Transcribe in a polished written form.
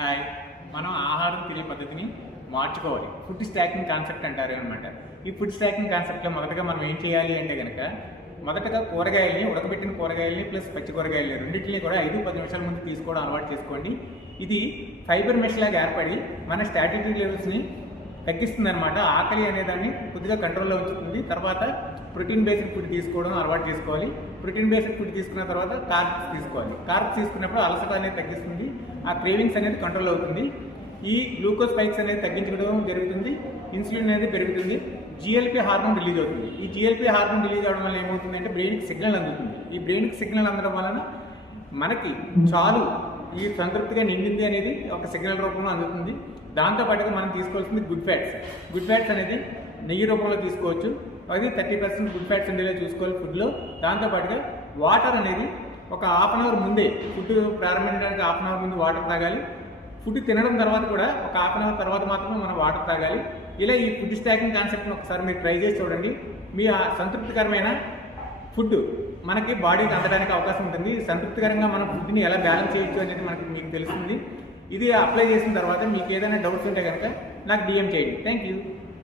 Hi, మనం ఆహారం తినే పద్ధతిని మార్చుకోవాలి. ఫుడ్ స్టాకింగ్ కాన్సెప్ట్ అంటారు అనమాట. ఈ ఫుడ్ స్టాకింగ్ కాన్సెప్ట్లో మొదటగా మనం ఏం చేయాలి అంటే కనుక మొదటగా కూరగాయల్ని, ఉడకబెట్టిన కూరగాయల్ని ప్లస్ పచ్చి కూరగాయలు రెండింటిని కూడా 5-10 నిమిషాల ముందు తీసుకోవడం అలవాటు చేసుకోండి. ఇది ఫైబర్ మెష్ లాగా ఏర్పడి మన స్టాటిటీ లెవెల్స్ని తగ్గిస్తుంది అనమాట. ఆకలి అనేదాన్ని కొద్దిగా కంట్రోల్లో ఉంచుతుంది. తర్వాత ప్రోటీన్ బేస్డ్ ఫుడ్ తీసుకోవడం అలవాటు చేసుకోవాలి. ప్రోటీన్ బేస్డ్ ఫుడ్ తీసుకున్న తర్వాత కార్బ్స్ తీసుకోవాలి. కార్బ్స్ తీసుకున్నప్పుడు అలసట అనేది తగ్గిస్తుంది. ఆ క్రేవింగ్స్ అనేది కంట్రోల్ అవుతుంది. ఈ గ్లూకోజ్ స్పైక్స్ అనేది తగ్గించడం జరుగుతుంది. ఇన్సులిన్ అనేది పెరుగుతుంది. జిఎల్పి హార్మోన్ రిలీజ్ అవుతుంది. ఈ జిఎల్పి హార్మోన్ రిలీజ్ అవడం వల్ల ఏమవుతుంది అంటే బ్రెయిన్కి సిగ్నల్ అందుతుంది. ఈ బ్రెయిన్కి సిగ్నల్ అందడం వలన మనకి చాలు, ఈ సంతృప్తిగా నిండింది అనేది ఒక సిగ్నల్ రూపంలో అందుతుంది. దాంతోపాటుగా మనం తీసుకోవాల్సింది గుడ్ ఫ్యాట్స్. గుడ్ ఫ్యాట్స్ అనేది నెయ్యి రూపంలో తీసుకోవచ్చు. అది 30% గుడ్ ఫ్యాట్స్ ఉండేలా చూసుకోవాలి ఫుడ్లో. దాంతోపాటుగా వాటర్ అనేది ఒక హాఫ్ అన్ అవర్ ముందే, ఫుడ్ ప్రారంభించడానికి హాఫ్ అన్ అవర్ ముందు వాటర్ తాగాలి. ఫుడ్ తినడం తర్వాత కూడా ఒక హాఫ్ అన్ అవర్ తర్వాత మాత్రమే మనం వాటర్ తాగాలి. ఇలా ఈ ఫుడ్ స్టాకింగ్ కాన్సెప్ట్ని ఒకసారి మీరు ట్రై చేసి చూడండి. మీ సంతృప్తికరమైన ఫుడ్ మనకి బాడీకి అందడానికి అవకాశం ఉంటుంది. సంతృప్తికరంగా మనం ఫుడ్ని ఎలా బ్యాలెన్స్ చేయొచ్చు అనేది మీకు తెలుస్తుంది. ఇది అప్లై చేసిన తర్వాత మీకు ఏదైనా డౌట్స్ ఉంటే కనుక నాకు డిఎం చేయండి. Thank you.